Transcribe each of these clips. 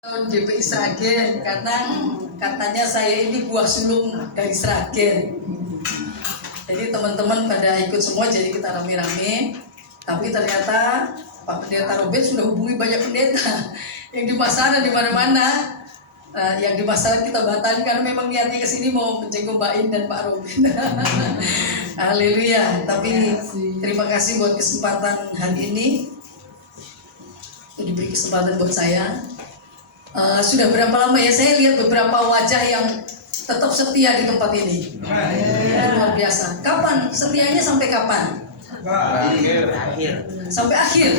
GPI Sragen karena katanya saya ini buah sulung dari Sragen. Jadi teman-teman pada ikut semua, jadi kita rame-rame. Tapi ternyata Pak Pendeta Robert sudah hubungi banyak pendeta yang di pasaran di mana-mana. Yang di pasaran kita batalkan karena memang niatnya ke sini mau menjenguk Mbak In dan Pak Robin. Haleluya. Tapi terima kasih buat kesempatan hari ini. Diberi kesempatan buat saya. Sudah berapa lama ya saya lihat beberapa wajah yang tetap setia di tempat ini. Luar biasa. Kapan setianya, sampai kapan? Akhir. Sampai akhir.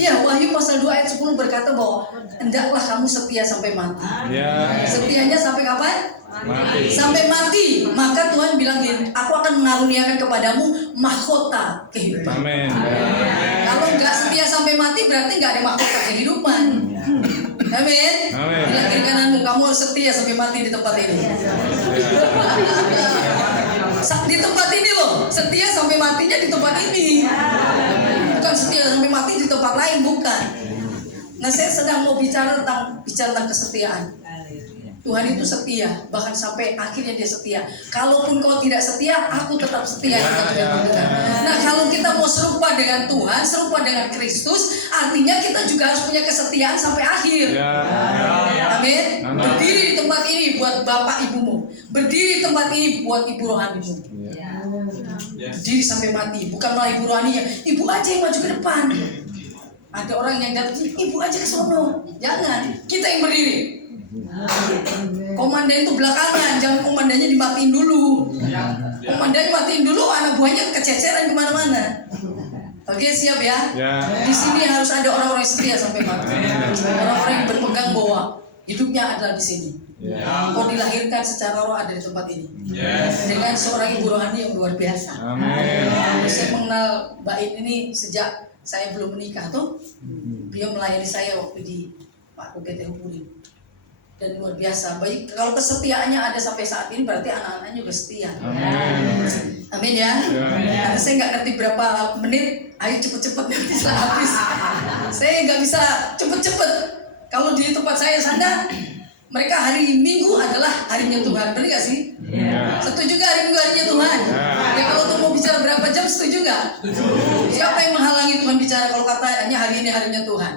Iya, Wahyu pasal 2 ayat 10 berkata bahwa hendaklah kamu setia sampai mati. Setianya sampai kapan? Mati. Sampai mati. Maka Tuhan bilang gini, aku akan mengaruniakan kepadamu mahkota kehidupan. Amin. Kalau nggak setia sampai mati berarti nggak ada mahkota kehidupan. Amin. Amin. Bilang kiri kananmu, kamu harus setia sampai mati di tempat ini. Di tempat ini loh, setia sampai matinya di tempat ini. Bukan setia sampai mati di tempat lain, bukan. Nah, saya sedang mau bicara tentang kesetiaan. Tuhan itu setia, bahkan sampai akhirnya dia setia. Kalaupun kau tidak setia, aku tetap setia. Nah, kalau kita mau serupa dengan Tuhan, serupa dengan Kristus, artinya kita juga harus punya kesetiaan sampai akhir. Amin. Berdiri di tempat ini buat bapak ibumu, berdiri di tempat ini buat ibu rohanimu. Berdiri sampai mati, bukan malah ibu rohaninya. Ibu aja yang maju ke depan. Ada orang yang datang, ibu aja ke sono. Jangan, kita yang berdiri. Komandan itu belakangan, jangan komandannya dimatiin dulu. Komandannya matiin dulu, anak buahnya kececeran kemana-mana. Oke, siap ya? Di sini harus ada orang-orang yang setia sampai mati. Orang-orang yang berpegang bahwa hidupnya adalah di sini. Kau dilahirkan secara roh ada di tempat ini. Dengan seorang ibu rohani yang luar biasa. Saya mengenal Mbak In ini sejak saya belum menikah tuh. Beliau melayani saya waktu di Pak UGT Hukum. Dan luar biasa. Baik, kalau kesetiaannya ada sampai saat ini berarti anak-anaknya juga setia. Amin ya. Karena saya nggak ngerti berapa menit. Ayo cepet-cepet nanti habis. Saya nggak bisa cepet-cepet. Kalau di tempat saya sana, mereka hari Minggu adalah harinya Tuhan. Benar nggak sih? Setuju nggak hari Minggu harinya Tuhan? Ya kalau tuh mau bicara berapa jam, setuju nggak? Siapa yang menghalangi Tuhan bicara kalau katanya hari ini harinya Tuhan?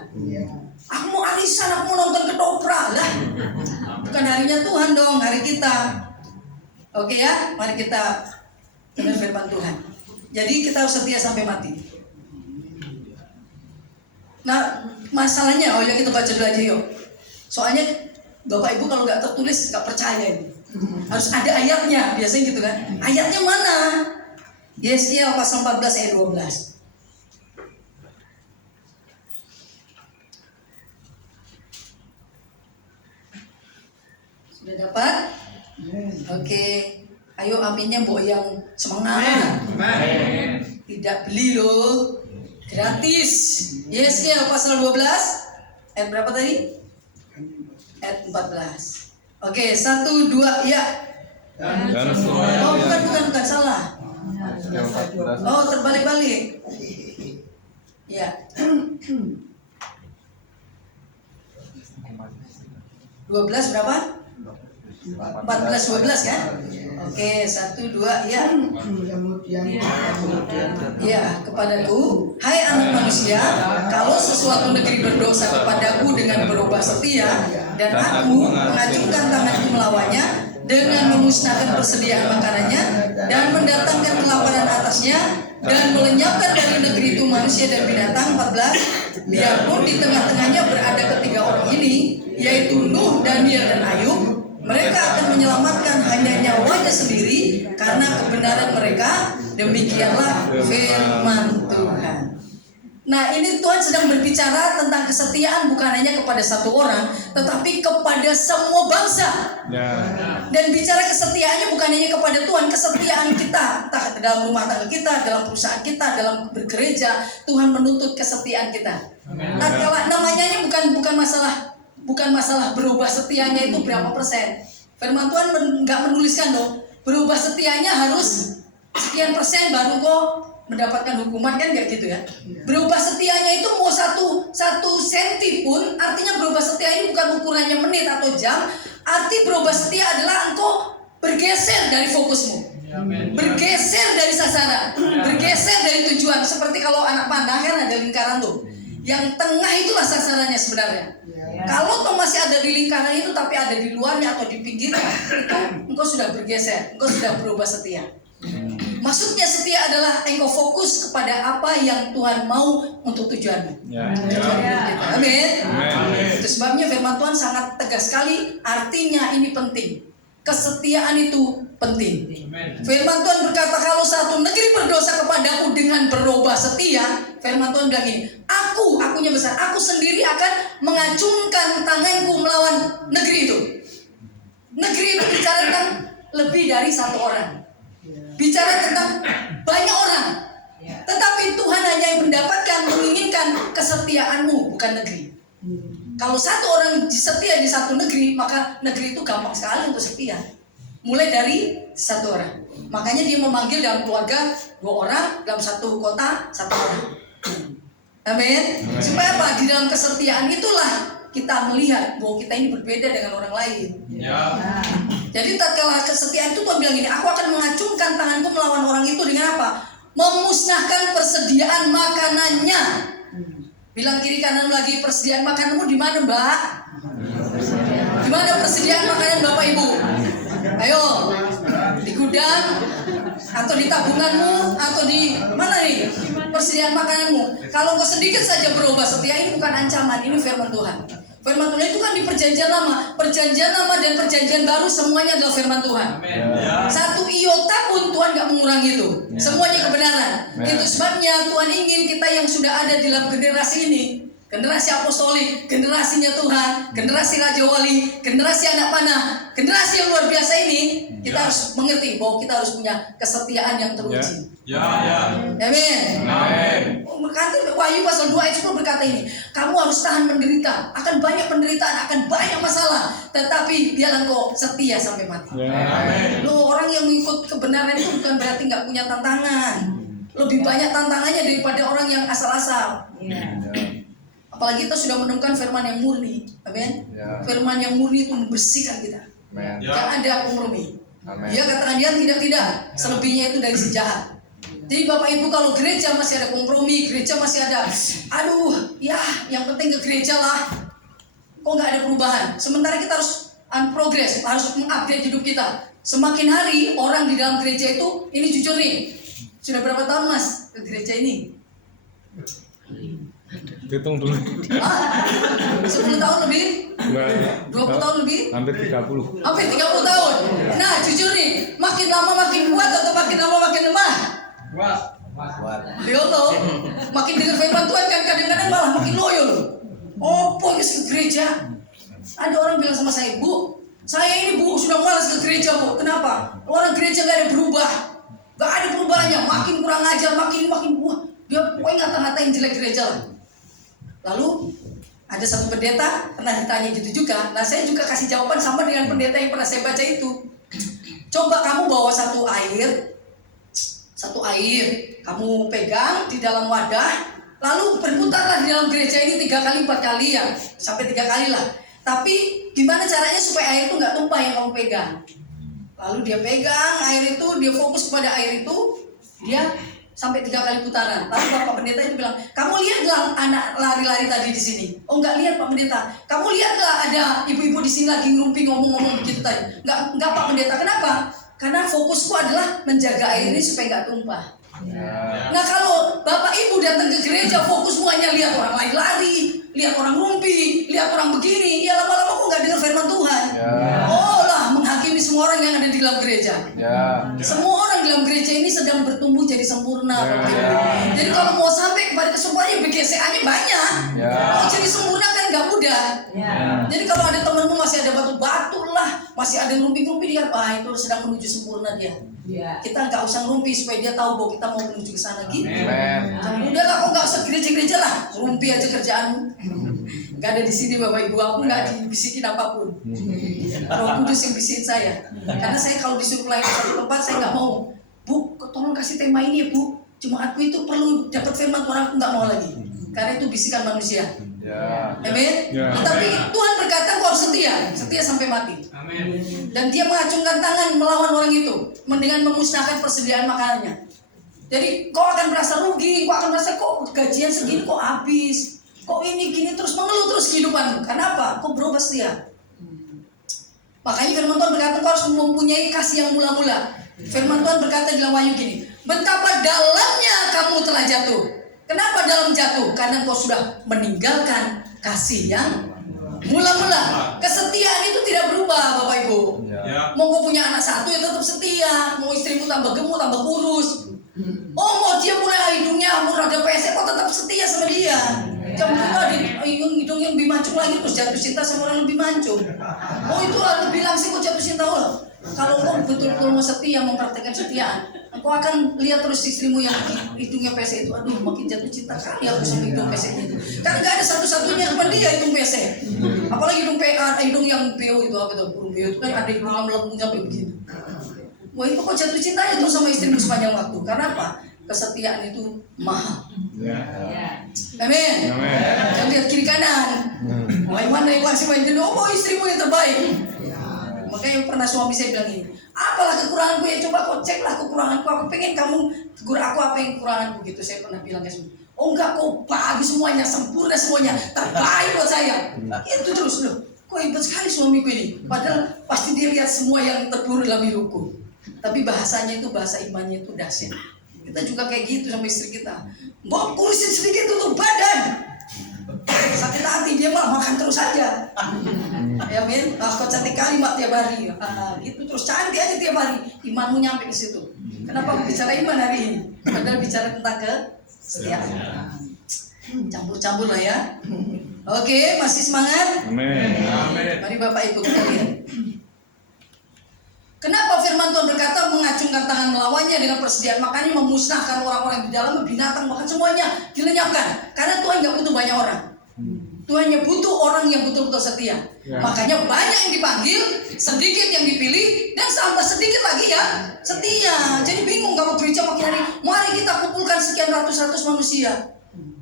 Aku mau arisan, aku mau nonton ketoprak lah. Bukan harinya Tuhan dong, hari kita. Oke ya, mari kita dengar firman Tuhan. Jadi kita harus setia sampai mati. Nah, masalahnya, ya kita baca dulu aja yuk. Soalnya Bapak Ibu kalau nggak tertulis nggak percaya ini. Harus ada ayatnya, biasanya gitu kan. Ayatnya mana? Yesaya pasal 14 ayat 12. Sudah dapat? Oke. Ayo aminnya mbok yang semangat. Tidak beli loh. Gratis. Yesaya pasal 12 ayat berapa tadi? Ayat 14. Oke, 1, 2, ya. Oh, bukan salah. Oh, terbalik-balik. Ya. 12 berapa? 14-12 kan? Oke, 1, 2, ya. Ya, kepadaku, hai anak manusia, kalau sesuatu negeri berdosa kepadaku dengan berubah setia, dan aku mengacungkan tanganku melawannya dengan memusnahkan persediaan makanannya dan mendatangkan kelaparan atasnya dan melenyapkan dari negeri itu manusia dan binatang. 14. Biarpun di tengah-tengahnya berada ketiga orang ini, yaitu Nuh, Daniel, dan Ayub, mereka akan menyelamatkan hanya nyawanya sendiri karena kebenaran mereka. Demikianlah firman Tuhan. Nah, ini Tuhan sedang berbicara tentang kesetiaan bukan hanya kepada satu orang, tetapi kepada semua bangsa. Dan bicara kesetiaannya bukan hanya kepada Tuhan, kesetiaan kita, entah dalam rumah tangga kita, dalam perusahaan kita, dalam bergereja, Tuhan menuntut kesetiaan kita. Nah, kalau namanya bukan masalah berubah setianya itu berapa persen. Firman Tuhan nggak menuliskan dong, berubah setianya harus sekian persen baru kok mendapatkan hukuman kan nggak gitu ya. Berubah setianya itu mau satu senti pun, artinya berubah setia ini bukan ukurannya menit atau jam. Arti berubah setia adalah engkau bergeser dari fokusmu, bergeser dari sasaran, bergeser dari tujuan. Seperti kalau anak panah kan ada lingkaran tuh, yang tengah itulah sasarannya sebenarnya. Kalau toh masih ada di lingkaran itu tapi ada di luarnya atau di pinggirnya, itu engkau sudah bergeser, engkau sudah berubah setia. Maksudnya setia adalah engkau fokus kepada apa yang Tuhan mau untuk tujuanmu. Amin. Itu sebabnya firman Tuhan sangat tegas sekali. Artinya ini penting. Kesetiaan itu penting. Firman Tuhan berkata, kalau satu negeri berdosa kepadaku dengan berubah setia, firman Tuhan bilang ini, akunya besar, aku sendiri akan mengacungkan tanganku melawan negeri itu. Negeri itu bicara tentang lebih dari satu orang, bicara tentang banyak orang. Tetapi Tuhan hanya mendapatkan, menginginkan kesetiaanmu, bukan negeri. Kalau satu orang setia di satu negeri, maka negeri itu gampang sekali untuk setia. Mulai dari satu orang. Makanya dia memanggil dalam keluarga 2 orang, dalam satu kota 1 orang. Amin. Supaya apa? Di dalam kesetiaan itulah kita melihat bahwa kita ini berbeda dengan orang lain. Jadi tatkala kesetiaan itu Tuhan bilang gini, aku akan mengacungkan tanganku melawan orang itu dengan apa? Memusnahkan persediaan makanannya. Bilang kiri kanan lagi, persediaan makananmu di mana, Mbak? Di mana persediaan makanan Bapak Ibu? Ayo, di gudang atau di tabunganmu atau di mana nih persediaan makananmu? Kalau kau sedikit saja berubah setia, ini bukan ancaman, ini firman Tuhan. Firman Tuhan itu kan di perjanjian lama. Perjanjian lama dan perjanjian baru semuanya adalah firman Tuhan. Satu iota pun Tuhan gak mengurangi itu. Semuanya kebenaran. Itu sebabnya Tuhan ingin kita yang sudah ada di dalam generasi ini, generasi apostolik, generasinya Tuhan, generasi Raja Wali, generasi anak panah, generasi yang luar biasa ini, kita harus mengerti bahwa kita harus punya kesetiaan yang teruji. Amin. Berkata Wahyu pasal 2 ayat 10 berkata ini, kamu harus tahan menderita, akan banyak penderitaan, akan banyak masalah, tetapi biarlah engkau setia sampai mati. Loh, orang yang mengikut kebenaran itu bukan berarti nggak punya tantangan. Lebih banyak tantangannya daripada orang yang asal-asal. Apalagi kita sudah menemukan firman yang murni. Amin. Firman yang murni itu membersihkan kita. Gak ada kompromi. Dia katakan dia tidak, selebihnya itu dari si jahat. Jadi Bapak Ibu, kalau gereja masih ada kompromi, gereja masih ada, yang penting ke gereja lah, kok nggak ada perubahan. Sementara kita harus progress, harus mengupdate hidup kita. Semakin hari orang di dalam gereja itu, ini jujur nih, sudah berapa tahun Mas ke gereja ini? Hitung dulu. 10 tahun lebih? 20 tahun lebih? Hampir 30. Hampir 30 tahun. Nah, jujur nih, makin lama makin kuat atau makin lama makin lemah? Loh, makin dengar firman Tuhan kan kadang-kadang malah makin loyo loh. Ke gereja. Ada orang bilang sama saya, Bu, saya ini Bu sudah malas ke gereja Bu. Kenapa? Orang gereja gak ada berubah, gak ada perubahannya, makin kurang ajar, makin dia pokoknya ngata-ngatain jelek gereja lah. Lalu ada satu pendeta pernah ditanya gitu juga. Nah, saya juga kasih jawaban sama dengan pendeta yang pernah saya baca itu. Coba kamu bawa satu air, kamu pegang di dalam wadah, lalu berputarlah di dalam gereja ini 3 kali 4 kali ya, sampai 3 kali lah. Tapi gimana caranya supaya air itu nggak tumpah yang kamu pegang? Lalu dia pegang air itu, dia fokus kepada air itu, dia sampai 3 kali putaran. Lalu Bapak Pendeta itu bilang, kamu lihatlah anak lari-lari tadi di sini. Oh, nggak lihat Pak Pendeta. Kamu lihatlah ada ibu-ibu di sini lagi ngerumpi ngomong-ngomong begitu tadi. Nggak Pak Pendeta. Kenapa? Karena fokusku adalah menjaga air ini supaya nggak tumpah. Nah, kalau Bapak Ibu datang ke gereja fokusmu hanya lihat orang lain lari, lihat orang rumpi, lihat orang begini, ya lama-lama kok nggak dengar firman Tuhan. Menghakimi semua orang yang ada di dalam gereja. Semua orang di dalam gereja ini sedang bertumbuh jadi sempurna. Jadi kalau mau sampai kepada kesempurnaan, BGCA-nya banyak. Mau jadi sempurna kan nggak mudah. Jadi kalau ada temanmu masih ada batu-batu lah, masih ada rumpi-rumpi, dia itu sedang menuju sempurna dia. Kita nggak usah rumpi supaya dia tahu bahwa kita mau menuju ke sana gitu. Udah lah, kok nggak usah gereja-gereja lah, rumpi aja kerjaanmu. Gak ada di sini Bapak Ibu, aku nggak dibisikin apapun. Roh Kudus yang bisikin saya. Karena saya kalau disuruh pelayan di satu tempat, saya nggak mau. Bu, tolong kasih tema ini ya Bu. Cuma aku itu perlu dapat firman Tuhan, aku nggak mau lagi. Karena itu bisikan manusia. Ya. Amin. Ya. Tetapi Tuhan berkata kau harus setia sampai mati. Amin. Dan dia mengacungkan tangan melawan orang itu, dengan memusnahkan persediaan makanannya. Jadi kau akan merasa rugi, kau akan merasa kok gajian segini kok habis, kok ini gini terus mengeluh terus kehidupanmu. Kenapa? Kau berubah setia. Makanya firman Tuhan berkata kau harus mempunyai kasih yang mula-mula. Firman Tuhan berkata di dalam Wahyu gini, betapa dalamnya kamu telah jatuh. Kenapa dalam jatuh? Karena kau sudah meninggalkan kasih yang mula-mula. Kesetiaan itu tidak berubah, Bapak Ibu. Ya. Mau kau punya anak satu ya tetap setia. Mau istrimu tambah gemuk, tambah kurus. Oh mau dia mulai hidungnya rada pesek, kau tetap setia sama dia. Jangan berubah hidungnya lebih mancung lagi terus jatuh cinta sama orang lebih mancung. Oh itu lebih langsing kau jatuh cinta orang. Kalau kau betul-betul mau setia, mempraktekkan kesetiaan, kau akan lihat terus istrimu yang hidungnya pesek itu, aduh makin jatuh cinta kali aku sama hidung peseknya itu. Kan nggak ada satu-satunya cuma dia hidung pesek. Apalagi hidung yang beo itu apa tuh, burung beo itu kan ada hidung yang melengkung sampai begini. Wah itu kok jatuh cinta itu sama istrimu sepanjang waktu. Karena apa? Kesetiaan itu mahal. Amin. Jangan lihat kiri kanan. Wah mana yang masih main dulu? Oh istrimu yang terbaik. Makanya pernah suami saya bilang ini, apalah kekuranganku ya, coba kau ceklah kekuranganku, aku pengen kamu tegur aku apa yang kekuranganku gitu. Saya pernah bilang ke suami, oh enggak, kau bagus semuanya, sempurna semuanya, terbaik buat saya. Itu terus loh, kok hebat sekali suamiku ini. Padahal pasti dia lihat semua yang terburuk dalam hidupku. Tapi bahasanya itu, bahasa imannya itu dahsyat. Kita juga kayak gitu sama istri kita. Mbak kurusin sedikit tuh badan. Sakit hati dia mah makan terus aja. Ya Min, kau cantik kali mbak tiap hari. Gitu terus cantik aja tiap hari. Imanmu nyampe ke situ. Kenapa aku bicara iman hari ini? Padahal bicara tentang kesetiaan. Campur-campur lah ya. Oke, masih semangat? Amin. Mari Bapak Ibu kita lihat. Kenapa firman Tuhan berkata mengacungkan tangan melawannya dengan persediaan makannya, memusnahkan orang-orang di dalam, binatang bahkan semuanya dilenyapkan. Karena Tuhan nggak butuh banyak orang. Tuhan hanya butuh orang yang betul-betul setia. Makanya banyak yang dipanggil, sedikit yang dipilih, dan tambah sedikit lagi ya setia. Jadi bingung kalau gereja makin hari, mari kita kumpulkan sekian ratus manusia.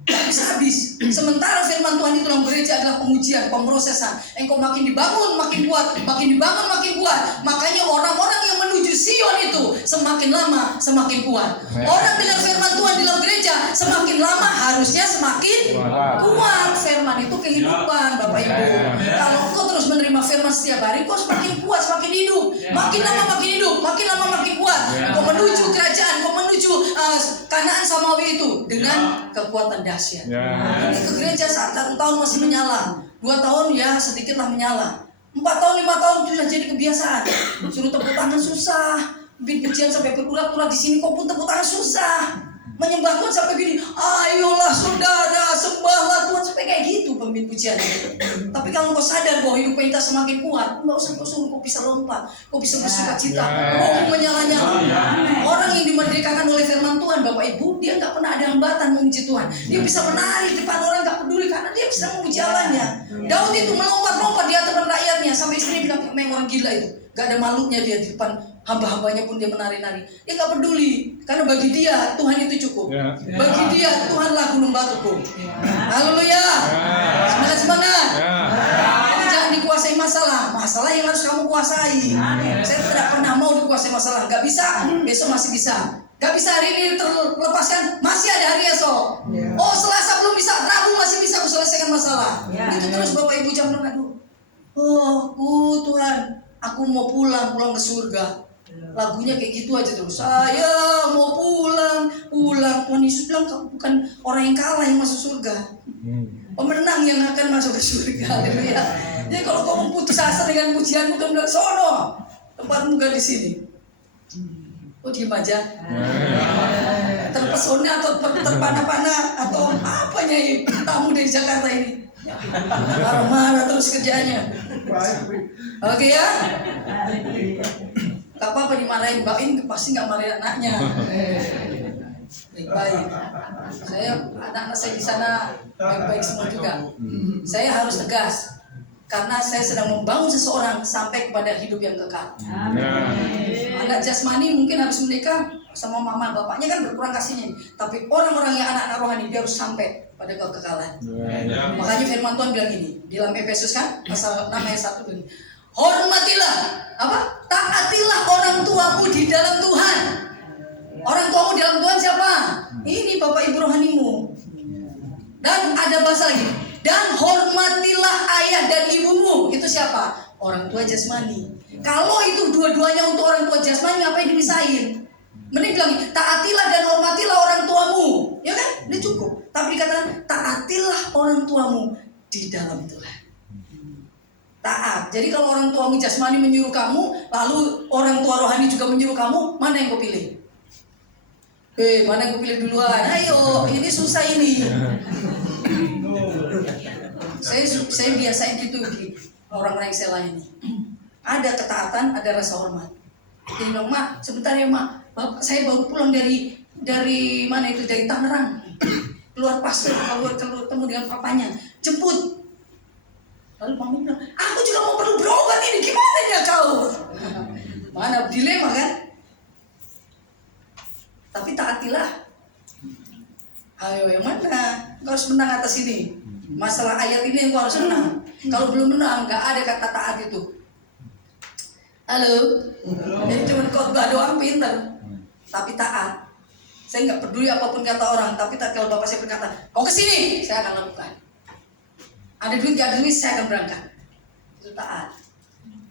Gak bisa habis. Sementara firman Tuhan itu dalam gereja adalah pengujian, pemrosesan. Engkau makin dibangun, makin kuat, makin dibangun, makin kuat. Makanya orang-orang yang menuju Sion itu semakin lama semakin kuat. Orang dengar firman Tuhan di dalam gereja semakin lama harusnya semakin kuat. Firman itu kehidupan, Bapak Ibu. Kalau engkau terus menerima firman setiap hari, kau semakin kuat, semakin hidup. Makin lama makin hidup, makin lama makin kuat. Kau menuju kerajaan, kau menuju Kanaan Samawi itu dengan kekuatan dahsyat. Ini ke gereja saat 1 tahun masih menyala, 2 tahun ya sedikitlah menyala, 4 tahun 5 tahun sudah jadi kebiasaan. Suruh tepuk tangan susah, bikin pujian sampai berurat-urat di sini kok pun tepuk tangan susah. Menyembah Tuhan sampai gini, ayolah saudara sembahlah Tuhan, sampai kayak gitu pemimpin pujian. Tapi kalau kau sadar bahwa hidup kita semakin kuat, nggak usah kau suruh, kau bisa lompat, kau bisa bersuka cita, kau menyala-nyala. Orang yang dimerdekakan oleh firman Tuhan, Bapak Ibu, dia nggak pernah ada hambatan memuji Tuhan. Dia bisa menari di depan orang, nggak peduli karena dia bisa memuji Allahnya. Daud itu melompat-lompat di hadapan rakyatnya sampai istri bilang, memang orang gila itu. Gak ada malunya dia di depan hamba-hambanya pun dia menari-nari. Dia gak peduli karena bagi dia Tuhan itu cukup. Bagi dia Tuhanlah gunung batuku. Haleluya. Semangat. Jadi jangan dikuasai masalah. Masalah yang harus kamu kuasai. Saya tidak pernah mau dikuasai masalah. Gak bisa. Besok masih bisa. Gak bisa hari ini terlepaskan. Masih ada hari esok. Oh Selasa belum bisa. Rabu masih bisa aku selesaikan masalah. Itu terus Bapak Ibu jangan aduh. Oh Tuhan, aku mau pulang ke surga. Lagunya kayak gitu aja terus. Saya mau pulang. Tuhan Yesus bilang kamu bukan orang yang kalah yang masuk surga. Pemenang yang akan masuk ke surga. Haleluya. Jadi kalau kamu putus asa dengan pujianmu, Tuhan bilang sono, tempatmu gak di sini. Oh diem aja. Terpesona atau terpana-pana atau apanya tamu dari Jakarta ini. Marah-marah terus kerjanya. Oke ya. Gak apa-apa dimarahin, Mbak In pasti gak marahin anaknya. Baik-baik. Saya anak-anak saya di sana baik-baik semua juga. Saya harus tegas karena saya sedang membangun seseorang sampai kepada hidup yang kekal. Anak jasmani mungkin habis menikah sama mama bapaknya kan berkurang kasihnya. Tapi orang-orang yang anak-anak rohani dia harus sampai pada kekekalan. Ya. Makanya firman Tuhan bilang ini di dalam Efesus kan pasal 6 ayat 1 begini. Hormatilah apa? Taatilah orang tuamu di dalam Tuhan. Orang tuamu di dalam Tuhan siapa? Ini bapak ibu rohanimu. Dan ada bahasa lagi. Dan hormatilah ayah dan ibumu. Itu siapa? Orang tua jasmani. Kalau itu dua-duanya untuk orang tua jasmani, ngapain dimisahin? Mending bilang taatilah dan hormatilah orang tuamu, ya kan? Ini cukup. Tapi dikatakan taatilah orang tuamu di dalam Tuhan. Taat. Jadi kalau orang tuamu jasmani menyuruh kamu, lalu orang tua rohani juga menyuruh kamu, mana yang kau pilih? Mana yang kau pilih duluan? Ayo, ini susah ini. Saya biasain gitu di orang-orang yang saya layani. Ada ketaatan, ada rasa hormat. Dia bilang, Mak, sebentar ya Mak, Bapak saya baru pulang dari mana itu, dari Tangerang. Keluar pasir, keluar ketemu dengan papanya, jemput. Lalu mami bilang, aku juga mau perlu berobat ini, gimana ya kau? Mana dilema kan? Tapi taatilah. Ayo yang mana? Kau harus menang atas ini. Masalah ayat ini yang kau harus menang. Kalau belum menang, nggak ada kata taat itu. Halo? Jadi cuma khotbah doang pinter, tapi taat. Saya nggak peduli apapun kata orang, tapi kalau bapak saya berkata, kau kesini, saya akan lakukan. Ada duit, gak ada duit, saya akan berangkat. Itu taat.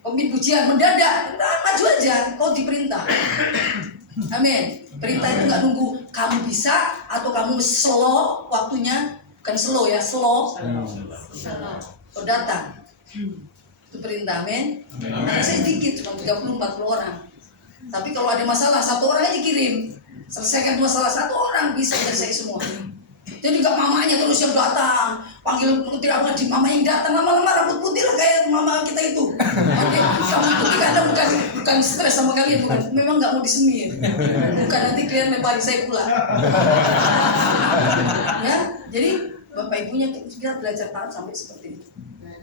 Kau minta pujian, mendadak, maju aja, kau diperintah. Amin. Perintah itu nggak nunggu kamu bisa atau kamu slow waktunya, bukan slow ya, slow. Kau datang. Itu perintah, amin. Karena saya sedikit, cuma 30-40 orang. Tapi kalau ada masalah, satu orang aja kirim. Selesaikan masalah satu orang, bisa selesai semua. Jadi gak mamanya terus yang datang. Panggil tidak pernah di mama yang datang. Lama-lama rambut putih lah kayak mama kita itu. Rambut putih kadang bukan stres sama kalian, bukan. Memang gak mau disemir. Bukan, nanti kalian lempari saya pula. Ya, jadi bapak ibunya kita belajar taat sampai seperti itu.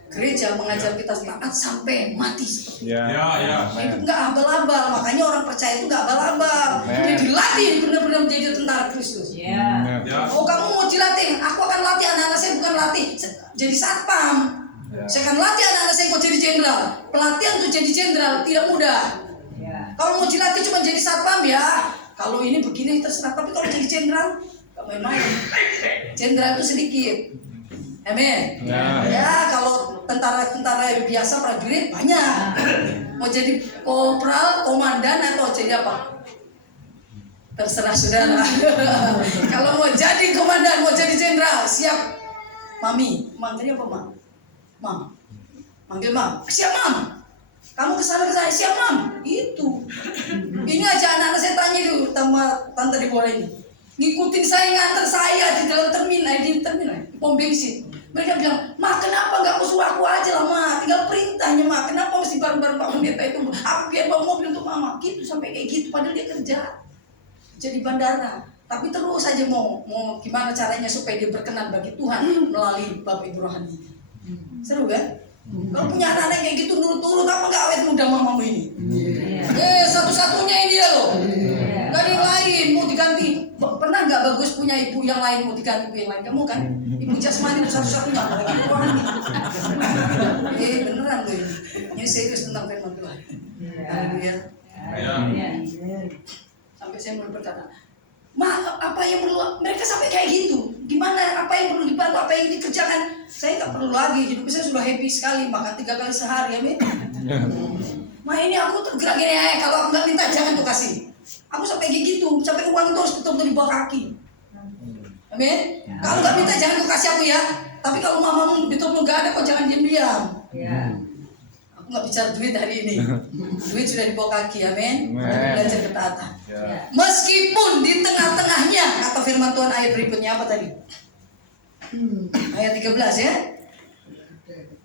Gereja mengajar kita taat sampai mati seperti itu. Itu nggak abal-abal, makanya orang percaya itu nggak abal-abal. Dia dilatih benar-benar menjadi tentara Kristus. Oh kamu mau dilatih? Aku akan latih anak-anak saya, bukan latih jadi satpam. Saya akan latih anak-anak saya untuk jadi jenderal. Pelatihan untuk jadi jenderal tidak mudah. Kalau mau dilatih cuma jadi satpam ya, kalau ini begini terserah. Tapi kalau jadi jenderal nggak main-main. Jenderal itu sedikit. Amin. Ya kalau tentara biasa prajurit banyak. Mau jadi kopral, komandan atau jadi apa? Terserah saudara. Kalau mau jadi komandan, mau jadi jenderal, siap. Mami, manggilnya apa Mam? Mam. Manggil Mam. Siap Mam. Kamu kesana siap Mam. Itu. Ini aja anak-anak saya tanya dulu sama tante di bawah ini. Ngikutin saya, nganter saya di dalam terminal, di pom bensin. Mereka bilang, Ma kenapa nggak suruh aku aja lah Ma, tinggal perintahnya Ma, kenapa mesti bareng-bareng Pak Pendeta itu, aku biar bawa mobil untuk Mama, gitu sampai kayak gitu, padahal dia kerja jadi bandara, tapi terus aja mau gimana caranya supaya dia berkenan bagi Tuhan melalui Bapak Ibu Rohani. Seru kan? Kalau punya anak-anak kayak gitu nurut-nurut, apa nggak awet muda mamamu ini? Satu-satunya ini ya loh. Gak ada yang lain mau diganti. Pernah nggak bagus punya ibu yang lain mau diganti ibu yang lain? Kamu kan ibu jasmani itu satu-satunya, apalagi ibu rohani. Beneran loh ini. Ini serius tentang firman Tuhan. Haleluya. Sampai saya mulai berkata, Ma, apa yang perlu? Mereka sampai kayak gitu. Gimana? Apa yang perlu dibantu? Apa yang dikerjakan? Saya nggak perlu lagi. Hidup saya sudah happy sekali. Makan 3 kali sehari, amin. Ma, ini aku tergerak gini. Kalau aku nggak minta jangan tuh kasih. Aku sampai kayak gitu. Sampai uang itu harus betul-betul di bawah kaki. Amin. Kalau nggak minta jangan tuh kasih aku ya. Tapi kalau mamamu betul-betul nggak ada, kok jangan diam-diam. Aku nggak bicara duit hari ini. Duit sudah di bawah kaki, amin. Tapi belajar ketaatan. Meskipun di tengah-tengahnya, kata firman Tuhan ayat berikutnya apa tadi? Ayat 13 ya.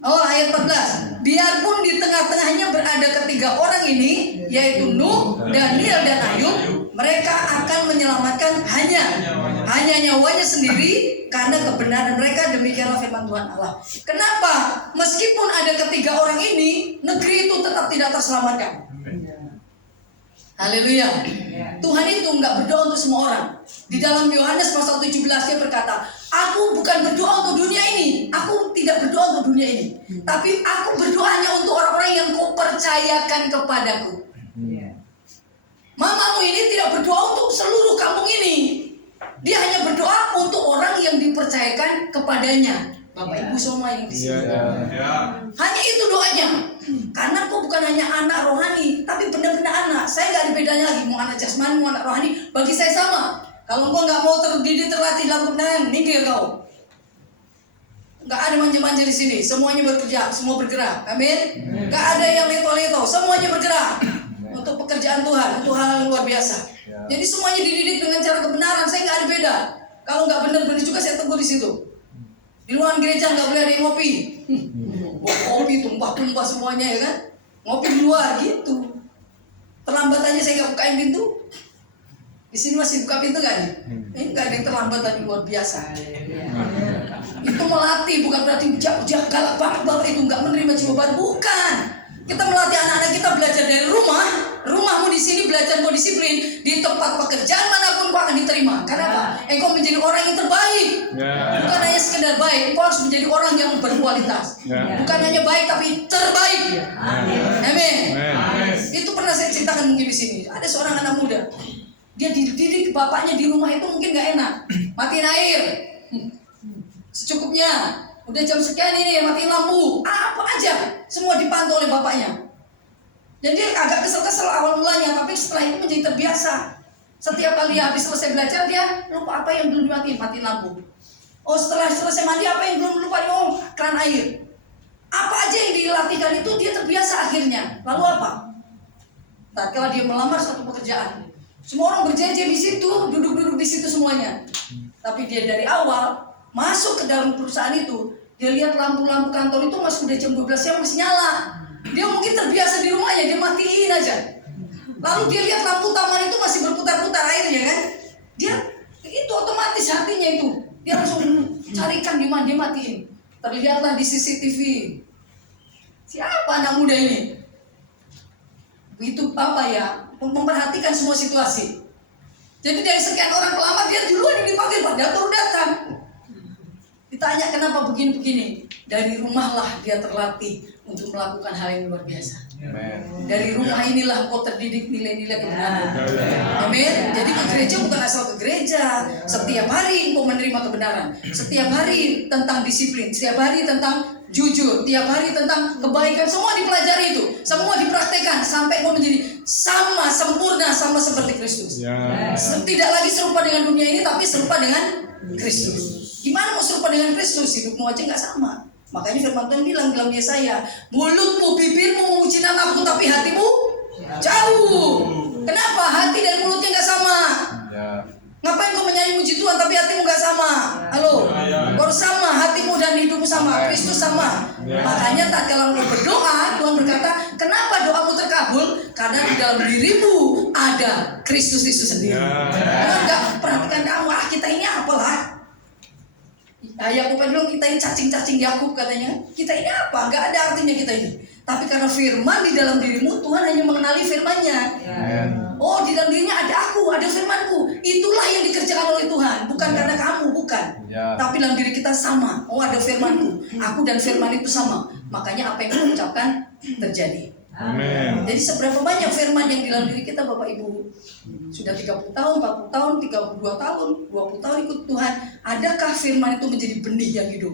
Oh ayat 14. Biarpun di tengah-tengahnya berada ketiga orang ini, yaitu Nuh, Daniel dan Ayub, mereka akan menyelamatkan hanya nyawanya sendiri karena kebenaran mereka. Demikianlah firman Tuhan Allah. Kenapa? Meskipun ada ketiga orang ini, negeri itu tetap tidak terselamatkan. Haleluya. Tuhan itu nggak berdoa untuk semua orang. Di dalam Yohanes pasal 17 dia berkata, aku bukan berdoa untuk dunia ini. Aku tidak berdoa untuk dunia ini. Tapi aku berdoa hanya untuk orang-orang yang kau percayakan kepadaku. Mamamu ini tidak berdoa untuk seluruh kampung ini. Dia hanya berdoa untuk orang yang dipercayakan kepadanya. Bapak Ibu semua yang di sini. Hanya itu doanya. Karena kau bukan hanya anak rohani, tapi benar-benar anak. Saya nggak ada bedanya lagi, mau anak jasmani, mau anak rohani. Bagi saya sama. Kalau kau nggak mau terdidik, terlatih dalam kebenaran, minggir kau. Nggak ada manja-manja di sini. Semuanya bekerja, semua bergerak. Amin. Nggak ada yang leto-leto. Semuanya bergerak untuk pekerjaan Tuhan, untuk hal yang luar biasa. Jadi semuanya dididik dengan cara kebenaran. Saya nggak ada beda. Kalau nggak benar-benar juga saya tegur di situ. Di ruangan gereja nggak boleh ada yang ngopi. Ngopi tumpah-tumpah semuanya ya kan. Ngopi di luar gitu. Terlambat aja saya nggak bukain pintu. Di sini masih buka pintu kan? Ini nggak ada yang terlambat tapi luar biasa. Itu melatih, bukan berarti ujak galak banget itu nggak menerima jawaban, bukan. Kita melatih anak-anak kita belajar dari rumah. Rumahmu di sini belajar mau disiplin. Di tempat pekerjaan manapun kau akan diterima. Kenapa? Engkau menjadi orang yang terbaik. Bukan hanya sekedar baik, engkau harus menjadi orang yang berkualitas. Bukan hanya baik tapi terbaik. Amin. Itu pernah saya ceritakan mungkin di sini. Ada seorang anak muda. Dia dididik bapaknya di rumah itu mungkin nggak enak. Matiin air secukupnya. Udah jam sekian ini ya matiin lampu. Apa aja semua dipantau oleh bapaknya. Dan dia agak kesel-kesel awal mulanya, tapi setelah itu menjadi terbiasa. Setiap kali habis selesai belajar dia lupa apa yang belum dimatiin, matiin lampu. Oh setelah selesai mandi apa yang belum lupa, oh keran air. Apa aja yang dilatihkan itu dia terbiasa akhirnya. Lalu apa? Tatkala dia melamar satu pekerjaan, semua orang berjejer di situ, duduk-duduk di situ semuanya. Tapi dia dari awal masuk ke dalam perusahaan itu, dia lihat lampu-lampu kantor itu masih udah jam 12 siang masih nyala. Dia mungkin terbiasa di rumahnya, dia matiin aja. Lalu dia lihat lampu taman itu masih berputar-putar airnya kan. Dia itu otomatis hatinya itu. Dia langsung carikan di mana dia matiin. Terlihatlah di CCTV. Siapa anak muda ini? Itu apa ya? Memperhatikan semua situasi. Jadi dari sekian orang pelamar dia duluan yang dipanggil, padahal baru datang. Ditanya kenapa begini-begini. Dari rumahlah dia terlatih untuk melakukan hal yang luar biasa. Dari rumah inilah engkau terdidik nilai-nilai kebenaran. Amin. Jadi ke gereja bukan asal ke gereja. Setiap hari engkau menerima kebenaran. Setiap hari tentang disiplin. Setiap hari tentang jujur. Tiap hari tentang kebaikan. Semua dipelajari itu. Semua dipraktekkan sampai engkau menjadi sama sempurna, sama seperti Kristus. Tidak lagi serupa dengan dunia ini, tapi serupa dengan Kristus. Gimana mau serupa dengan Kristus? Hidupmu aja nggak sama. Makanya firman Tuhan bilang dalam Yesaya, mulutmu, bibirmu memuji namaku, tapi hatimu jauh. Kenapa? Hati dan mulutnya nggak sama. Ngapain kau menyanyi muji Tuhan tapi hatimu nggak sama? Halo, kau sama, hatimu dan hidupmu sama, Kristus sama. Makanya tak kalau kau berdoa, Tuhan berkata, kenapa doamu terkabul? Karena di dalam dirimu ada Kristus itu sendiri. Tuhan nggak perhatikan kamu, kita ini apalah. Yakub bilang kita ini cacing-cacing Yakub katanya. Kita ini apa? Nggak ada artinya kita ini. Tapi karena firman di dalam dirimu, Tuhan hanya mengenali firman-Nya. Oh, di dalam dirinya ada aku, ada firman-Ku. Itulah yang dikerjakan oleh Tuhan, bukan karena kamu, bukan. Tapi dalam diri kita sama. Oh, ada firman-Ku. Aku dan firman itu sama. Makanya apa yang kita ucapkan terjadi. Amin. Jadi seberapa banyak firman yang di dalam diri kita, Bapak Ibu? Sudah 30 tahun, 40 tahun, 32 tahun, 20 tahun ikut Tuhan. Adakah firman itu menjadi benih yang hidup?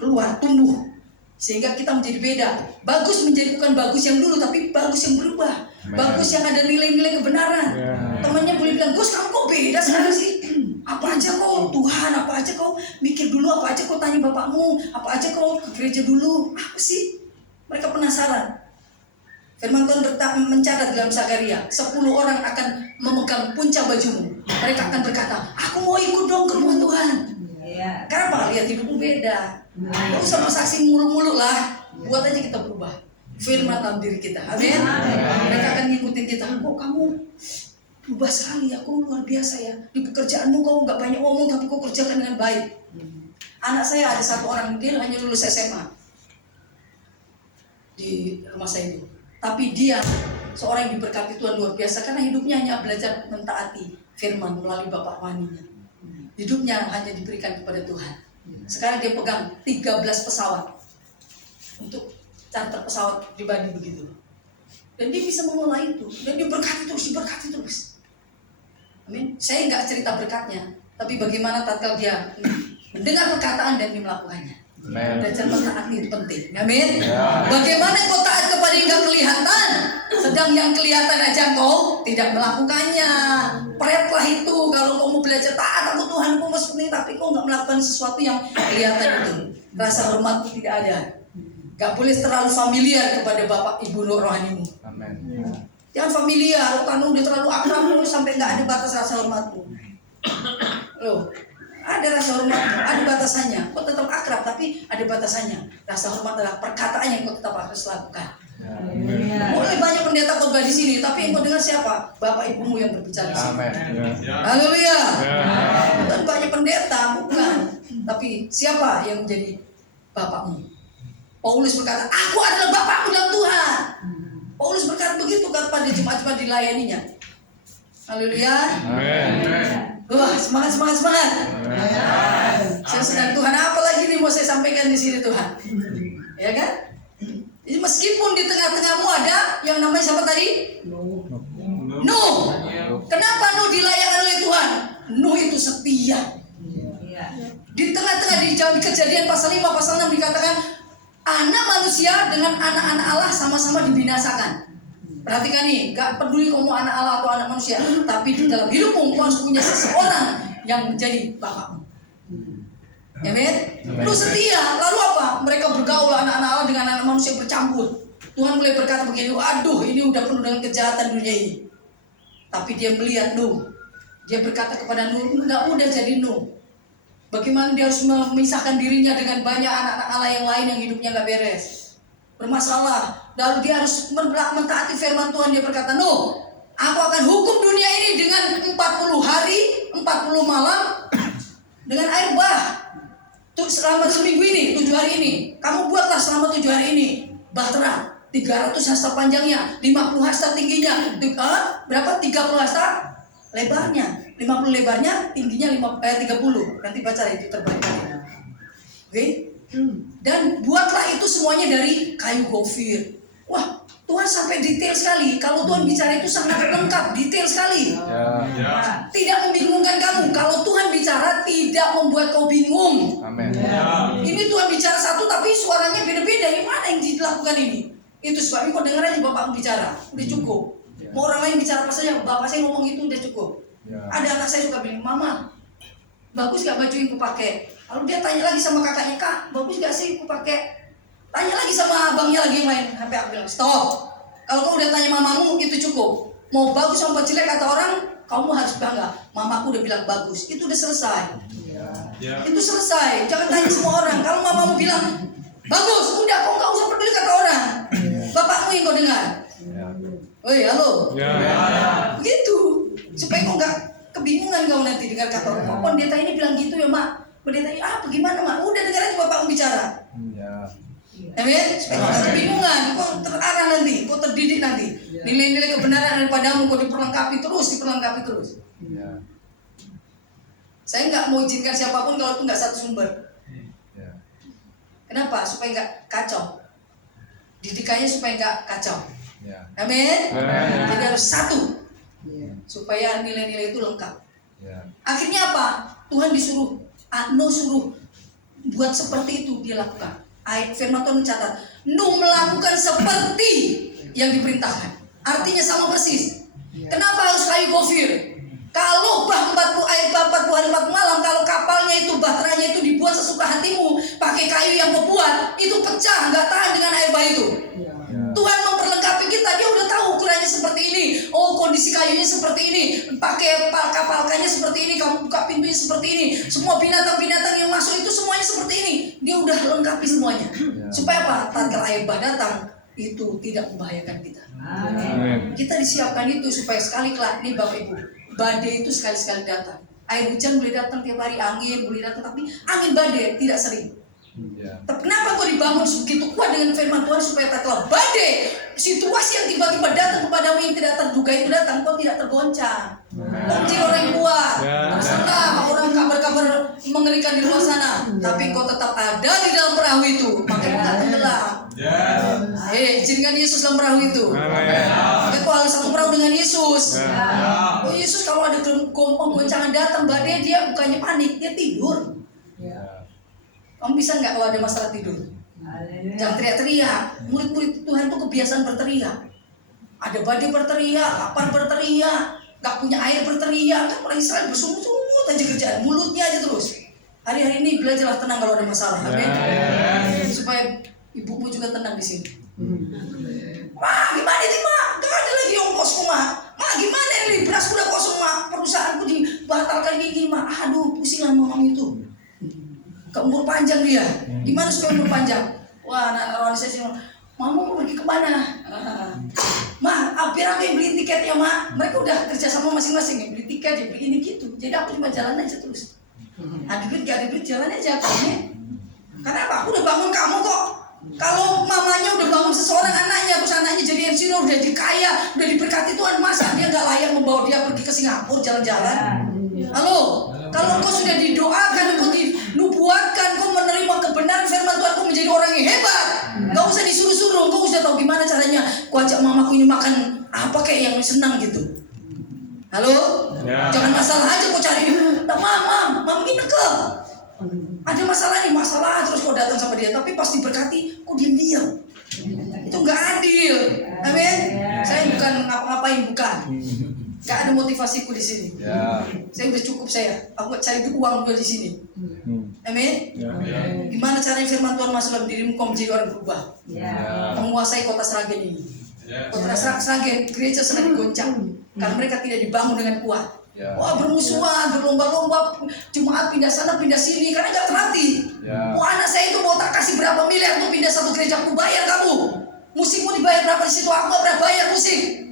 Keluar, tumbuh. Sehingga kita menjadi beda. Bagus menjadi bukan bagus yang dulu, tapi bagus yang berubah. Bagus yang ada nilai-nilai kebenaran. Temannya boleh bilang, Gus kamu kok beda sekarang sih? Apa aja kau Tuhan, apa aja kau mikir dulu, apa aja kau tanya bapakmu, apa aja kau ke gereja dulu. Apa sih? Mereka penasaran. Firman Tuhan mencatat dalam Zakaria, 10 orang akan memegang puncak bajumu. Mereka akan berkata, aku mau ikut dong ke rumah Tuhan. Kenapa? Lihat hidupmu beda. Gak usah saksi mulu-mulu lah. Buat aja kita berubah. Firman dalam diri kita. Amin. Mereka akan ngikutin kita. Oh kamu berubah sekali. Aku luar biasa ya. Di pekerjaanmu kau gak banyak ngomong, tapi kau kerjakan dengan baik. Anak saya ada satu orang, dia hanya lulus SMA di rumah saya itu. Tapi dia seorang yang diberkati Tuhan luar biasa karena hidupnya hanya belajar mentaati firman melalui bapak rohaninya. Hidupnya hanya diberikan kepada Tuhan. Sekarang dia pegang 13 pesawat untuk charter pesawat pribadi begitu. Dan dia bisa mengelola itu. Dan dia diberkati terus. Amin. Saya nggak cerita berkatnya, tapi bagaimana tatkala dia mendengar perkataan dan dia melakukannya. Belajar mentaati itu penting. Amin. Bagaimana kau taat kepada yang nggak kelihatan, sedang yang kelihatan aja kau tidak melakukannya. Peretlah itu kalau kau mau belajar taat aku Tuhan kau seperti ini, tapi kau nggak melakukan sesuatu yang kelihatan itu. Rasa hormat itu tidak ada. Gak boleh terlalu familiar kepada bapak ibu rohanimu. Amin. Jangan familiar, karena udah terlalu akrab sampai nggak ada batas rasa hormatmu. Loh, ada rasa hormatmu, ada batasannya. Kau tetap akrab tapi ada batasannya. Rasa hormat adalah perkataan yang kau tetap harus lakukan. Boleh banyak pendeta khotbah di sini, tapi yang kau dengar siapa? Bapak ibumu yang berbicara di sini. Haleluya. Dan banyak pendeta bukan, tapi siapa yang menjadi bapakmu? Paulus berkata, aku adalah bapakmu dalam Tuhan. Paulus berkata begitu kepada jemaat-jemaat dilayaninya. Haleluya. Wah, semangat. Saya sedang Tuhan, apa lagi nih mau saya sampaikan di sini Tuhan? Ya kan? Jadi meskipun di tengah-tengahmu ada yang namanya siapa tadi? Nuh. Kenapa Nuh dilayani oleh Tuhan? Nuh itu setia. Di tengah-tengah di Kejadian pasal 5 pasal 6 dikatakan anak manusia dengan anak-anak Allah sama-sama dibinasakan. Perhatikan nih, gak peduli kamu anak Allah atau anak manusia, tapi di dalam hidupmu kau harus punya seseorang yang menjadi bapakmu. Amin. Lu setia, lalu apa? Mereka bergaul anak-anak Allah dengan anak manusia bercampur. Tuhan mulai berkata begini, aduh ini udah penuh dengan kejahatan dunia ini. Tapi dia melihat Nuh. Dia berkata kepada Nuh, gak mudah jadi Nuh. Bagaimana dia harus memisahkan dirinya dengan banyak anak-anak Allah yang lain yang hidupnya gak beres, bermasalah. Lalu dia harus mentaati firman Tuhan. Dia berkata, Nuh, aku akan hukum dunia ini dengan 40 hari 40 malam dengan air bah. Selama seminggu ini, 7 hari ini, kamu buatlah selama 7 hari ini bahtera 300 hasta panjangnya, 50 hasta tingginya, berapa? 30 hasta lebarnya, 50 lebarnya, tingginya 30. Nanti baca itu terbalik. Oke? Dan buatlah itu semuanya dari kayu gofir. Wah, Tuhan sampai detail sekali. Kalau Tuhan bicara itu sangat lengkap, detail sekali. Tidak membingungkan kamu. Kalau Tuhan bicara tidak membuat kau bingung. Amin. Ini Tuhan bicara satu tapi suaranya beda-beda. Gimana yang dilakukan ini? Itu sebabnya kau dengar aja bapakmu bicara, udah cukup. Mau orang lain bicara apa saja, bapak saya ngomong itu udah cukup. Ada anak saya suka bilang, Mama, bagus gak baju yang kupakai? Lalu dia tanya lagi sama kakaknya, Kak, bagus gak sih kupakai? Tanya lagi sama abangnya lagi yang lain. Sampai aku bilang, stop. Kalau kau udah tanya mamamu itu cukup. Mau bagus sama jelek kata orang, kamu harus bangga. Mamaku udah bilang bagus, itu udah selesai. Itu selesai. Jangan tanya semua orang. Kalau mamamu bilang bagus, udah kau nggak usah peduli kata orang. Bapakmu yang kau dengar. Woi, halo. Begitu. Supaya kau nggak kebingungan kau nanti dengar kata orang. Oh, pendeta ini bilang gitu ya, Mak. Pendeta ini, bagaimana, Mak? Udah dengar aja bapakmu bicara. Amin. Supaya kau nggak kebingungan, kau terarah nanti, kau terdidik nanti. Nilai-nilai kebenaran daripadamu kau diperlengkapi terus. Saya nggak mau izinkan siapapun kalau itu nggak satu sumber. Kenapa? Supaya nggak kacau. Didikannya supaya nggak kacau. Amin. Jadi harus satu. Supaya nilai-nilai itu lengkap. Akhirnya apa? Tuhan disuruh, Nuh suruh buat seperti itu dia lakukan. Firman Tuhan mencatat, Nuh melakukan seperti yang diperintahkan. Artinya sama persis. Kenapa harus kayu gofir? Kalau air bah 40 hari 40 malam, kalau kapalnya itu bahteranya itu dibuat sesuka hatimu, pakai kayu yang kau buat, itu pecah, nggak tahan dengan air bah itu. Tuhan memperlengkapi kita, dia udah tahu ukurannya seperti ini. Oh, kondisi kayunya seperti ini. Pakai kapalkannya seperti ini, kamu buka pintunya seperti ini. Semua binatang-binatang yang masuk itu semuanya seperti ini. Dia udah lengkapi semuanya. Supaya apa? Tatkala air bah datang, itu tidak membahayakan kita. Kita disiapkan itu supaya sekali kelak nih Bapak Ibu, badai itu sekali-sekali datang. Air hujan boleh datang tiap hari, angin boleh datang, tapi angin badai tidak sering. Tapi kenapa kok dibangun segitu kuat dengan firman Tuhan supaya tatkala badai, situasi yang tiba-tiba datang kepadamu yang tidak terduga itu datang, kau tidak tergoncang. Kau menjadi orang yang kuat. Terserah orang kabar-kabar mengerikan di luar sana, tapi kau tetap ada di dalam perahu itu, makanya kau tak tenggelam. Izinkan Yesus dalam perahu itu. Makanya kau harus satu perahu dengan Yesus. Oh, Yesus kalau ada goncangan datang, dia bukannya panik, dia tidur. Kamu bisa nggak kalau ada masalah tidur? Jangan teriak-teriak. Murid-murid Tuhan itu kebiasaan berteriak. Ada badai berteriak, lapar berteriak, nggak punya air berteriak. Kan orang Israel bersungut-sungut aja kerjaan, mulutnya aja terus. Hari-hari ini belajarlah tenang kalau ada masalah. Amin. Supaya ibumu juga tenang di sini. Ma, gimana ini ma? Gak ada lagi ongkosku ma. Ma, gimana ini? Beras udah kosong ma. Perusahaanku dibatalkan gini ma. Aduh, pusing lah mamam itu. Ke umur panjang dia. Gimana supaya umur panjang? Wah, anak rohani saya sih, mama mau pergi kemana? Ma, biar aku yang beliin tiketnya ma. Mereka udah kerja sama masing-masing yang beli tiket, yang beli ini gitu. Jadi aku cuma jalan aja terus. Ada duit, gak ada duit, jalan aja. Karena apa? Aku udah bangun kamu kok. Kalau mamanya udah bangun seseorang anaknya, terus anaknya jadi ensinyur, udah dikaya, udah diberkati Tuhan, masa dia gak layak membawa dia pergi ke Singapura jalan-jalan? Halo? Kalau kau sudah didoakan, kau dinubuatkan, kau menerima kebenaran firman Tuhan, kau menjadi orang yang hebat. Gak usah disuruh-suruh, kau sudah tahu gimana caranya. Kau ajak mamaku ini makan apa kayak yang senang gitu. Halo? Jangan masalah aja kau cari. Mam ini ke. Ada masalah nih, masalah terus kau datang sama dia, tapi pas diberkati, kau diam-diam. Itu nggak adil. Amin. Saya bukan ngapa-ngapain, bukan. Gak ada motivasiku di sini. Saya udah cukup saya. Aku gak cari uang juga di sini. Amin. Gimana caranya firman Tuhan masuk dalam dirimu, kau menjadi orang berubah. Menguasai kota Sragen ini. Kota Sragen, gereja sedang digoncang karena mereka tidak dibangun dengan kuat. Wah, bermusuhan, berlomba-lomba, jemaat pindah sana pindah sini karena gak terlatih. Wah, anak saya itu mau tak kasih berapa miliar untuk pindah satu gereja, aku bayar kamu. Musikmu dibayar berapa di situ, aku gak pernah bayar musik.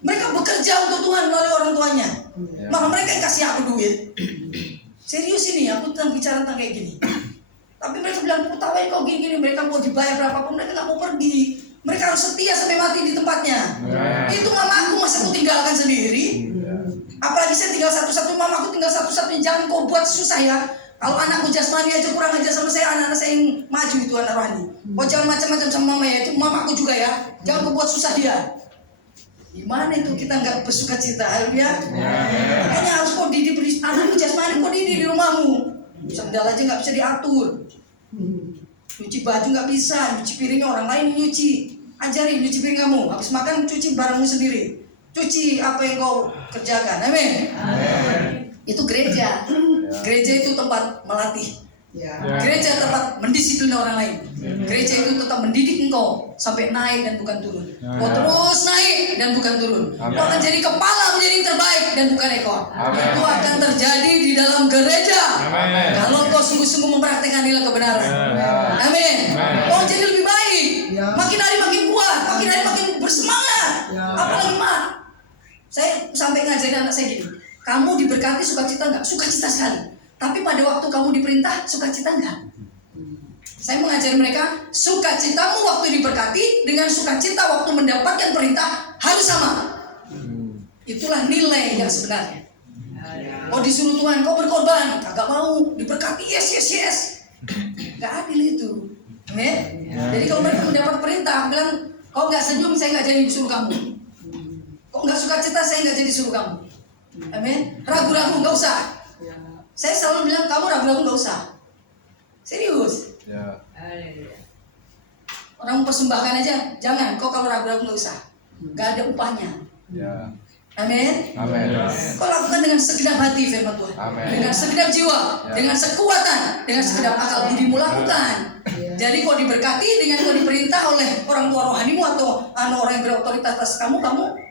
Mereka bekerja untuk Tuhan melalui orang tuanya. Maka mereka yang kasih aku duit. Serius ini, aku tentang bicara tentang kayak gini. Tapi mereka bilang, putawain kau gini-gini. Mereka mau dibayar berapapun, mereka gak mau pergi. Mereka harus setia sampai mati di tempatnya. Itu mama aku masa aku tinggalkan sendiri. Apalagi saya tinggal satu-satu, mama aku tinggal satu-satunya. Jangan kau buat susah ya. Kalau anakku jasmani aja kurang aja sama saya, anak-anak saya yang maju itu anak rohani. Kau jangan macam-macam sama mama ya, itu mama aku juga ya. Jangan kau buat susah dia. Gimana itu kita nggak bersuka cita, ya? Makanya harus kau didik anak jasmani, kau didik di rumahmu. Sendal aja nggak bisa diatur, nyuci baju nggak bisa, nyuci piringnya orang lain nyuci. Ajarin nyuci piring kamu, habis makan cuci barangmu sendiri, cuci apa yang kau kerjakan, amin. Itu gereja. Gereja itu tempat melatih. Gereja tempat mendisiplin orang lain. Gereja itu tetap mendidik engkau sampai naik dan bukan turun. Kau terus naik dan bukan turun. Kau akan jadi kepala menjadi yang terbaik dan bukan ekor. Itu akan terjadi di dalam gereja. Kalau kau sungguh-sungguh mempraktikkan nilai kebenaran. Amin. Kau jadi lebih baik. Makin hari makin kuat, makin hari makin bersemangat. Apalagi mak, saya sampai ngajarin anak saya gini. Kamu diberkati sukacita enggak? Sukacita sekali. Tapi pada waktu kamu diperintah, sukacita enggak? Saya mengajari mereka, sukacitamu waktu diberkati dengan sukacita waktu mendapatkan perintah harus sama. Itulah nilai yang sebenarnya. Oh, disuruh Tuhan, kau berkorban, kagak mau, diberkati, yes. Gak adil itu. Amin. Jadi kalau mereka mendapat perintah, bilang, kau gak senyum, saya gak jadi suruh kamu. Kau gak sukacita, saya gak jadi suruh kamu. Amin. Ragu-ragu gak usah. Saya selalu bilang, kamu ragu-ragu gak usah. Serius. Orang mempersembahkan aja, jangan. Kau kalau ragu-ragu gak usah. Gak ada upahnya. Amin. Kau lakukan dengan segenap hati firman Tuhan. Dengan segenap jiwa, dengan sekuatan, dengan segenap akal budimu lakukan. Jadi kau diberkati dengan kau diperintah oleh orang tua rohanimu atau orang yang berotoritas atas kamu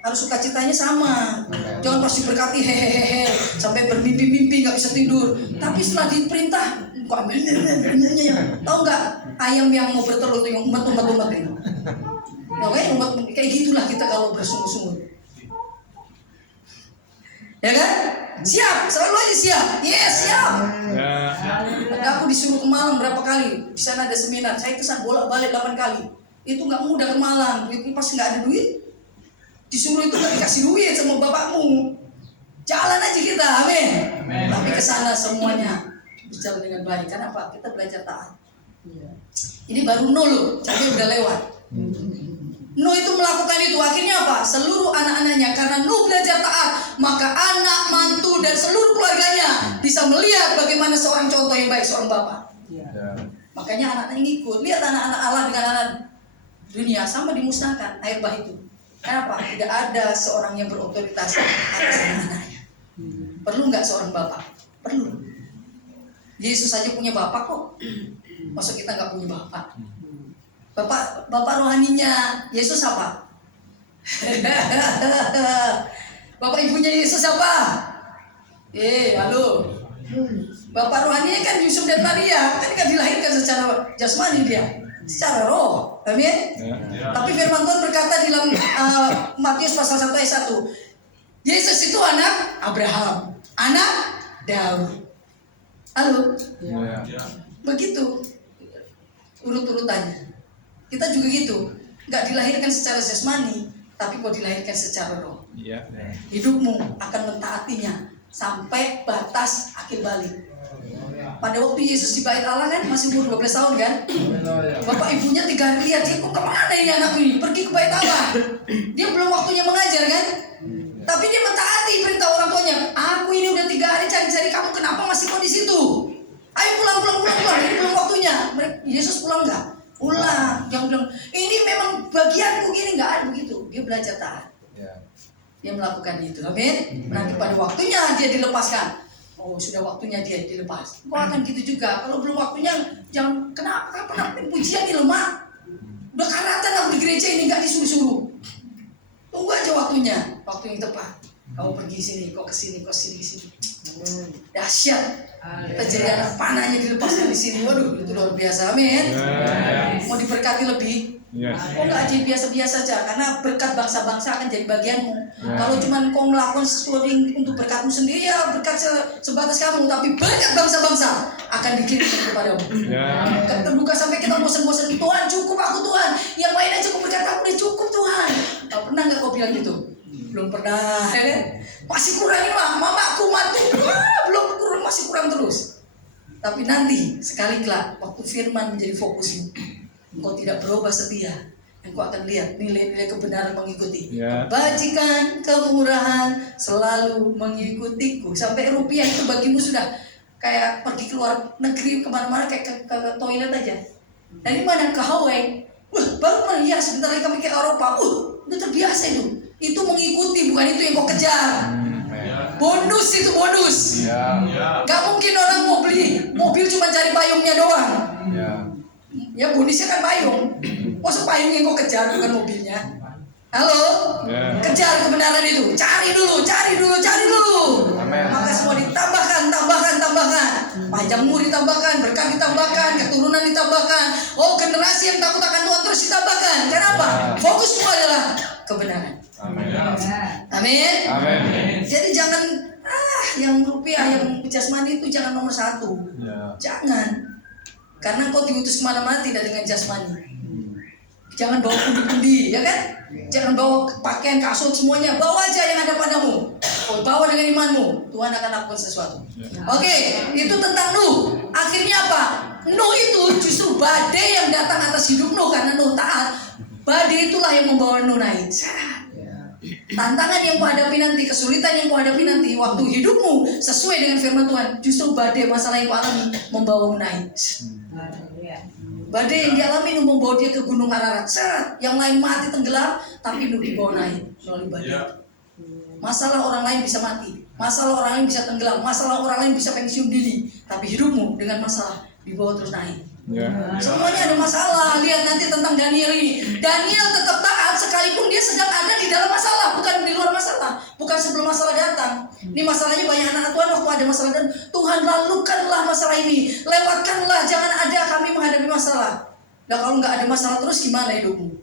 harus sukacitanya sama. Jangan pas diberkati hehehe sampai bermimpi-mimpi nggak bisa tidur. Tapi setelah diperintah, kok tahu nggak ayam yang mau bertelur itu yang umat itu. Kayak gitulah kita kalau bersungguh-sungguh. Ya kan? Siap, selalu aja siap. Yes, siap. Aku disuruh ke Malang berapa kali. Di sana ada seminar. Saya kesan bolak-balik 8 kali. Itu nggak mudah ke Malang. Itu pas nggak ada duit, Disuruh itu kan dikasih duit sama bapakmu. Jalan aja kita, amin. Tapi ke sana semuanya berjalan dengan baik. Kenapa? Kita belajar taat. Ini baru Nuh loh, jadi udah lewat. Nuh itu melakukan itu, akhirnya apa? Seluruh anak-anaknya, karena Nuh belajar taat, maka anak, mantu, dan seluruh keluarganya bisa melihat bagaimana seorang contoh yang baik, seorang bapak. Makanya anak-anak ngikut. Lihat anak-anak Allah dengan anak dunia sama dimusnahkan air bah itu. Kenapa? Tidak ada seorang yang berotoritas atas anak-anaknya. Perlu nggak seorang bapak? Perlu. Yesus saja punya bapak kok. Masa kita nggak punya bapak? Bapak rohaninya Yesus apa? Bapak ibunya Yesus apa? Halo. Bapak rohaninya kan Yusuf dan Maria, kan dilahirkan secara jasmani dia, secara roh. Amin. Tapi firman Tuhan berkata di dalam Matius pasal 1 ayat 1, Yesus itu anak Abraham, anak Daud. Halo. Begitu urut-urutannya. Kita juga gitu, nggak dilahirkan secara jasmani, tapi kok dilahirkan secara roh. Hidupmu akan mentaatinya sampai batas akhir balik. Pada waktu Yesus di bait Allah kan masih umur 12 tahun kan, bapak ibunya 3 hari lihat dia kok kemana ini anak ini, pergi ke bait Allah. Dia belum waktunya mengajar kan, tapi dia mentaati perintah orang tuanya. Aku ini udah 3 hari cari-cari kamu, kenapa masih kok di situ? Ayo pulang, ini belum waktunya. Yesus pulang nggak? Pulang. Jangan bilang ini memang bagianku gini, nggak ada begitu. Dia belajar taat. Dia melakukan itu. Amin. Nanti pada waktunya dia dilepaskan. Oh sudah waktunya dia dilepas. Kau akan gitu juga. Kalau belum waktunya jangan. Kenapa pujian ini lemah? Udah karatan aku di gereja ini nggak disuruh-suruh. Tunggu aja waktunya, waktu yang tepat. Kau pergi sini, kau kesini, kau sini. Dahsyat. Kita jadi anak panahnya dilepaskan di sini. Waduh, itu luar biasa. Amin. Mau diberkati lebih. Kau nggak jadi biasa-biasa aja, karena berkat bangsa-bangsa akan jadi bagianmu. Kalau cuma kau melakukan sesuatu untuk berkatmu sendiri, ya berkat sebatas kamu, tapi banyak bangsa-bangsa akan dikirimkan kepadamu. Terbuka sampai kita bosan-bosan, Tuhan cukup aku Tuhan, yang lain aja kau berkata aku udah cukup Tuhan. Pernah nggak kau bilang gitu? Belum pernah, ya kan? Masih kurangin lah, mamaku mantu, belum kurang, masih kurang terus. Tapi nanti sekali kelak waktu firman menjadi fokusmu, engkau tidak berubah setia, engkau akan lihat nilai-nilai kebenaran mengikuti. Kebajikan, kemurahan selalu mengikutiku. Sampai rupiah itu bagimu sudah kayak pergi keluar negeri kemana-mana kayak ke toilet aja. Dari mana ke Hawaii? Baru ya sebentar lagi kami ke Eropa. Udah terbiasa itu. Itu mengikuti, bukan itu yang kau kejar. Bonus itu bonus. Gak mungkin orang mau beli mobil cuma cari payungnya doang. Ya bonusnya kan payung. Masa payung yang kau kejar bukan mobilnya? Halo? Kejar kebenaran itu. Cari dulu. Maka semua ditambahkan. Panjang umur ditambahkan, berkat ditambahkan, keturunan ditambahkan. Oh, generasi yang takut akan Tuhan terus ditambahkan. Kenapa? Fokus semua adalah kebenaran. Amin. Jadi jangan yang rupiah, yang jasmani itu jangan nomor 1. Jangan. Karena kau diutus kemana-mana tidak dengan jasmani. Jangan bawa pundi-pundi, ya kan? Jangan bawa pakaian, kasut, semuanya. Bawa aja yang ada padamu. Kau bawa dengan imanmu, Tuhan akan lakukan sesuatu. Oke, itu tentang Nuh. Akhirnya apa? Nuh itu justru badai yang datang atas hidup Nuh karena Nuh taat. Badai itulah yang membawa Nuh naik. Tantangan yang kau hadapi nanti, kesulitan yang kau hadapi nanti, waktu hidupmu sesuai dengan firman Tuhan, justru badai masalah yang kau alami membawamu naik. Badai yang dialami Nuh membawa dia ke gunung Ararat. Yang lain mati tenggelam, tapi Nuh dibawa naik melalui badai. Masalah orang lain bisa mati, masalah orang lain bisa tenggelam, masalah orang lain bisa pensiun dini, tapi hidupmu dengan masalah dibawa terus naik. Semuanya ada masalah. Lihat nanti tentang Daniel ini. Daniel tetap taat sekalipun dia sedang ada di dalam masalah, bukan di luar masalah, bukan sebelum masalah datang. Ini masalahnya banyak anak Tuhan waktu ada masalah dan Tuhan lalukanlah masalah ini, lewatkanlah, jangan ada kami menghadapi masalah. Nah kalau nggak ada masalah terus gimana hidupmu?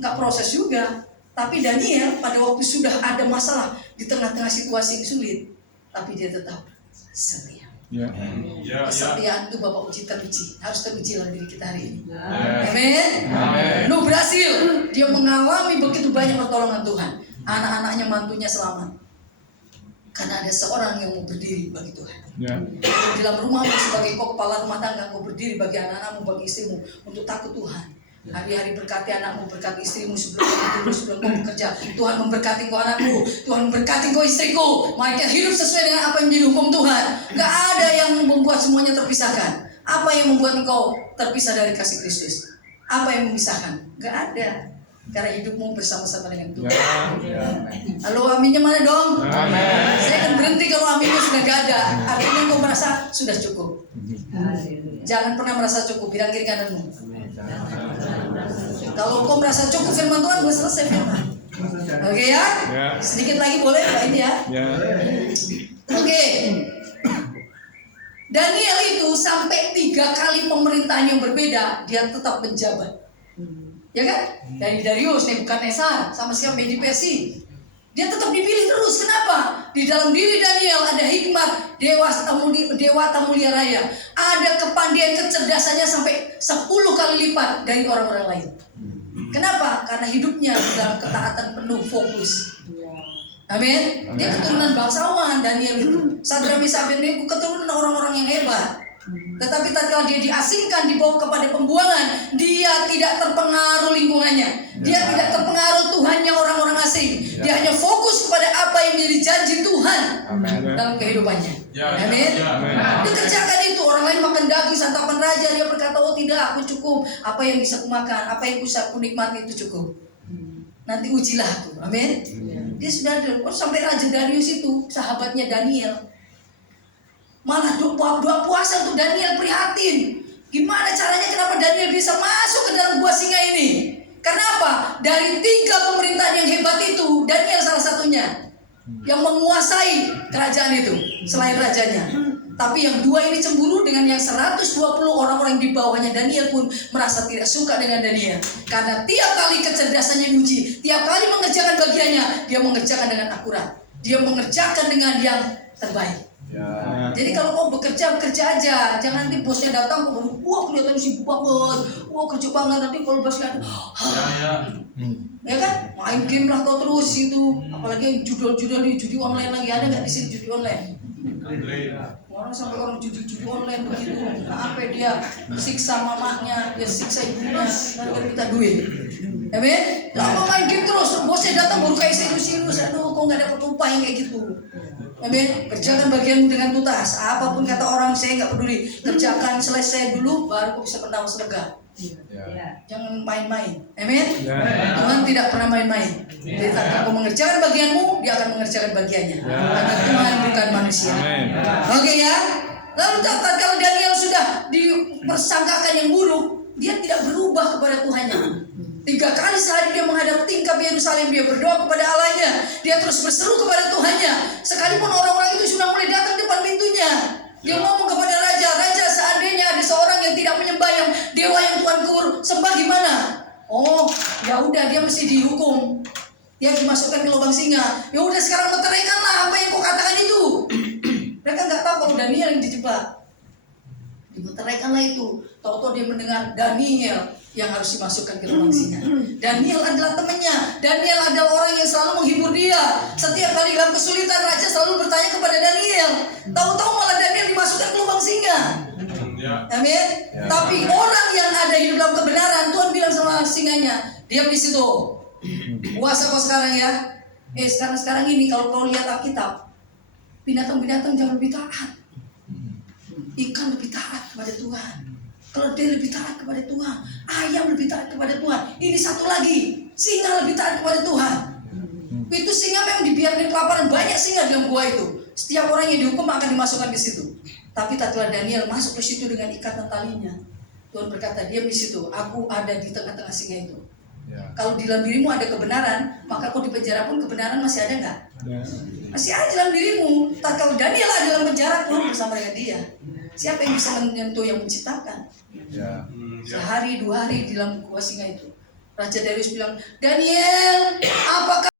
Nggak proses juga. Tapi Daniel pada waktu sudah ada masalah di tengah-tengah situasi yang sulit, tapi dia tetap setia. Kesetiaan itu Bapak uji teruji, harus teruji dalam diri kita hari ini. Amin. Nuh berhasil, dia mengalami begitu banyak pertolongan Tuhan. anak-anaknya, mantunya selamat. Karena ada seorang yang mau berdiri bagi Tuhan. Ya. Di dalam rumahmu sebagai kau kepala rumah tangga, kau berdiri bagi anak-anakmu, bagi istrimu untuk takut Tuhan. Hari-hari berkati anakmu, berkati istrimu sebelum kau tidur, sebelum kau bekerja. Tuhan memberkati kau anakku, Tuhan memberkati kau istriku. Mereka hidup sesuai dengan apa yang menjadi hukum Tuhan. Gak ada yang membuat semuanya terpisahkan. Apa yang membuat engkau terpisah dari kasih Kristus? Apa yang memisahkan? Gak ada. Karena hidupmu bersama-sama dengan Tuhan. Ya. Halo, aminnya mana dong? Amin. Saya akan berhenti kalau aminnya sudah gak ada. Artinya kau merasa sudah cukup. Jangan pernah merasa cukup. Bilang kiri kananmu. Kalau kau merasa cukup firman Tuhan, gue selesai firman. Oke ya? Ya. Sedikit lagi boleh Pak ini ya? Ya. Oke. Daniel itu sampai 3 kali pemerintahan yang berbeda, dia tetap menjabat. Ya kan? Dari Darius, Nebukadnezar, sama siapa Medi Persia. Dia tetap dipilih terus. Kenapa? Di dalam diri Daniel ada hikmat, dewa mulia raya. Ada kepandaian, kecerdasannya sampai 10 kali lipat dari orang-orang lain. Kenapa? Karena hidupnya dalam ketaatan penuh, fokus. Amin. Dia keturunan bangsawan Daniel itu. Sadra Meshach Abednego keturunan orang-orang yang hebat. Tetapi tatkala dia diasingkan, dibawa kepada pembuangan, dia tidak terpengaruh lingkungannya. Dia tidak terpengaruh Tuhannya orang-orang asing. Dia hanya fokus kepada apa yang menjadi janji Tuhan dalam kehidupannya. Amin. Dia kerjakan itu. Orang lain makan daging, santapan raja, dia berkata, oh tidak, aku cukup. Apa yang bisa aku makan, apa yang bisa aku nikmati itu cukup. Nanti ujilah aku. Amin. Dia sudah ada. Sampai Raja Darius itu sahabatnya Daniel. Malah doa puasa untuk Daniel, prihatin. Gimana caranya, kenapa Daniel bisa masuk ke dalam gua singa ini? Karena apa? Dari 3 pemerintahan yang hebat itu, Daniel salah satunya yang menguasai kerajaan itu selain rajanya. Tapi yang 2 ini cemburu dengan yang 120 orang-orang di bawahnya. Daniel pun merasa tidak suka dengan Daniel. Karena tiap kali kecerdasannya diuji, tiap kali mengerjakan bagiannya, dia mengerjakan dengan akurat. Dia mengerjakan dengan yang terbaik. Ya. Jadi kalau mau bekerja aja, jangan nanti bosnya datang, wah kelihatan sibuk banget, wah kerja banget, nanti kalau bosnya ada, ya kan, main game lah kau terus itu, apalagi judul-judul di judi online lagi, ada nggak di sini judi online? Orang sampai orang judi online begitu, apa dia siksa mamahnya, dia siksa ibunya, dan minta duit. Amin. Lama main game terus, bosnya datang baru kayak serius, aduh kok nggak dapat upah yang kayak gitu. Amin. Kerjakan bagianmu dengan tuntas. Apapun kata orang, saya nggak peduli. Kerjakan selesai dulu, baru kau bisa bernapas lega. Jangan main-main. Amin. Tuhan tidak pernah main-main. Jadi kalau kau mengerjakan bagianmu, dia akan mengerjakan bagiannya. Karena Tuhan bukan manusia. Oke ya. Lalu kalau Daniel sudah dipersangkakan yang buruk, dia tidak berubah kepada Tuhannya. 3 kali sehari dia menghadap tingkap Yerusalem, dia berdoa kepada Allahnya, dia terus berseru kepada Tuhannya. Sekalipun orang-orang itu sudah mulai datang depan pintunya, dia ngomong kepada raja, seandainya ada seorang yang tidak menyembah yang dewa yang Tuhan sembah gimana? Oh, ya udah, dia mesti dihukum. Dia dimasukkan ke lubang singa. Ya udah, sekarang meteraikanlah apa yang kau katakan itu. Mereka nggak tahu kalau Daniel yang dijebak. Dimeteraikanlah itu. Tahu-tahu dia mendengar Daniel yang harus dimasukkan ke lubang singa. Daniel adalah temannya. Daniel adalah orang yang selalu menghibur dia. Setiap kali dalam kesulitan, raja selalu bertanya kepada Daniel. Tahu-tahu malah Daniel dimasukkan ke lubang singa. Amin. Tapi orang yang ada hidup dalam kebenaran, Tuhan bilang sama singanya, diam di situ. Puasa kau sekarang ya. Sekarang ini kalau kau lihat Alkitab, binatang-binatang jangan lebih taat. Ikan lebih taat kepada Tuhan. Keledai lebih taat kepada Tuhan. Ayam lebih taat kepada Tuhan. Ini satu lagi, singa lebih taat kepada Tuhan. Itu singa memang dibiarkan kelaparan. Banyak singa dalam gua itu. Setiap orang yang dihukum akan dimasukkan ke situ. Tapi tatkala Daniel masuk ke situ dengan ikatan talinya, Tuhan berkata, diam di situ. Aku ada di tengah-tengah singa itu. Kalau di dalam dirimu ada kebenaran, maka kau di penjara pun kebenaran masih ada nggak? Masih ada dalam dirimu. Tatkala Daniel ada dalam penjara, Tuhan bersama dengan dia. Siapa yang bisa menyentuh yang menciptakan? Sehari 2 hari di dalam gua singa itu, Raja Darius bilang, Daniel, apakah